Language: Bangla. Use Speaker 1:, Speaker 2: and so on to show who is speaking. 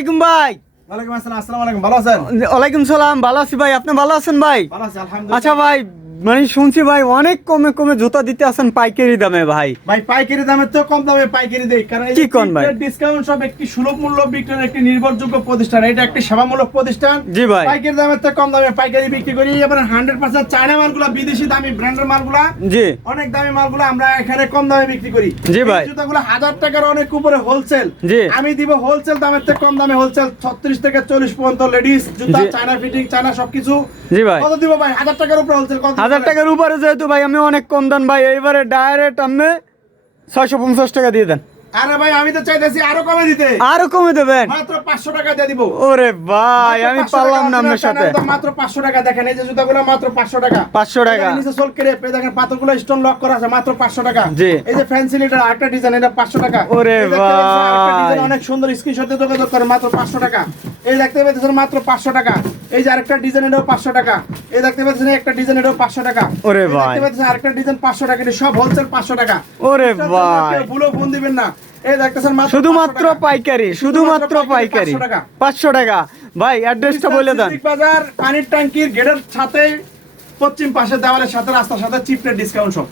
Speaker 1: আলাইকুম ভাই।
Speaker 2: ওয়ালাইকুম আসসালাম আসসালামু আলাইকুম ভালো আছেন?
Speaker 1: ওয়ালাইকুম সালাম ভালো আছি ভাই আপনি ভালো আছেন ভাই?
Speaker 2: ভালো আছি আলহামদুলিল্লাহ।
Speaker 1: আচ্ছা ভাই মানে শুনছি ভাই অনেক কমে কমে জুতা দিতে আছেন পাইকারি দামে ভাই।
Speaker 2: ভাই পাইকারি দামের তো কম দামে পাইকারি দেই কারণ
Speaker 1: কি কোন ভাই?
Speaker 2: ডিসকাউন্ট সব একটি সুলভ মূল্য বিক্রির একটি নির্ভরযোগ্য প্রতিষ্ঠান এটা একটি সেবামূলক প্রতিষ্ঠান।
Speaker 1: জি ভাই।
Speaker 2: পাইকারি দামের তো কম দামে পাইকারি বিক্রি করি এবার হান্ড্রেড পার্সেন্ট চায়না মালগুলা বিদেশি দামি ব্র্যান্ডের মালগুলা।
Speaker 1: জি।
Speaker 2: অনেক দামি মালগুলো আমরা এখানে কম দামে বিক্রি করি।
Speaker 1: জি ভাই।
Speaker 2: জুতাগুলো হাজার টাকার অনেক উপরে হোলসেল
Speaker 1: জি।
Speaker 2: আমি দিব হোলসেল দামের থেকে কম দামে হোলসেল ছত্রিশ থেকে চল্লিশ পর্যন্ত লেডিস জুতা চায়না ফিটিং চায়না সবকিছু।
Speaker 1: জি ভাই।
Speaker 2: কত দিব ভাই? হাজার টাকার উপরে হোলসেল কত
Speaker 1: হাজার টাকার উপরে যেহেতু ভাই, আমি অনেক কম দেন ভাই, এইবারে ডাইরেক্ট আপনি ছয়শো পঞ্চাশ টাকা দিয়ে দেন।
Speaker 2: আরে ভাই আমি তো চাইতেছি আরও কমে দিতে
Speaker 1: আরও কমে দেবেন
Speaker 2: মাত্র পাঁচশো টাকা দিয়ে দিব
Speaker 1: ওরে ভাই আমি পারলাম না আপনার
Speaker 2: আপনার
Speaker 1: সাথে
Speaker 2: মাত্র পাঁচশো টাকা দেখেন এই যে জুতাগুলো মাত্র পাঁচশো টাকা
Speaker 1: পাঁচশো টাকা
Speaker 2: নিচে সোল কেড়ে পেয়ে দেখেন পাথরগুলো স্টোন লক করা আছে মাত্র পাঁচশো টাকা
Speaker 1: জি।
Speaker 2: এই যে ফ্যান্সি লিটার আরেকটা ডিজাইন এটা পাঁচশো টাকা
Speaker 1: ওরে
Speaker 2: দেখতে পাচ্ছেন
Speaker 1: ভাই।
Speaker 2: অনেক সুন্দর স্ক্রিনশট দিয়ে যোগাযোগ করেন মাত্র পাঁচশো টাকা এই দেখতে পাচ্ছেন মাত্র পাঁচশো টাকা এই যে আরেকটা ডিজাইন এটাও পাঁচশো টাকা এই দেখতে পাচ্ছেন একটা ডিজাইন এটাও টাকা
Speaker 1: ওরে ভাই।
Speaker 2: দেখতে পাচ্ছেন আরেকটা ডিজাইন পাঁচশো টাকা এটা সব হোলসেল পাঁচশো টাকা
Speaker 1: ওরে ভাই
Speaker 2: ভুলো ফোন দিবেন না
Speaker 1: শুধুমাত্র
Speaker 2: 500 টাকা।
Speaker 1: পাইকারি শুধুমাত্র পাইকারি পাঁচশো টাকা। ভাই অ্যাড্রেসটা বলে দেন।
Speaker 2: বাজার পানির ট্যাঙ্কির গেটের সাথে পশ্চিম পাশে দেওয়ালের সাথে রাস্তার সাথে চিপটের ডিসকাউন্ট সব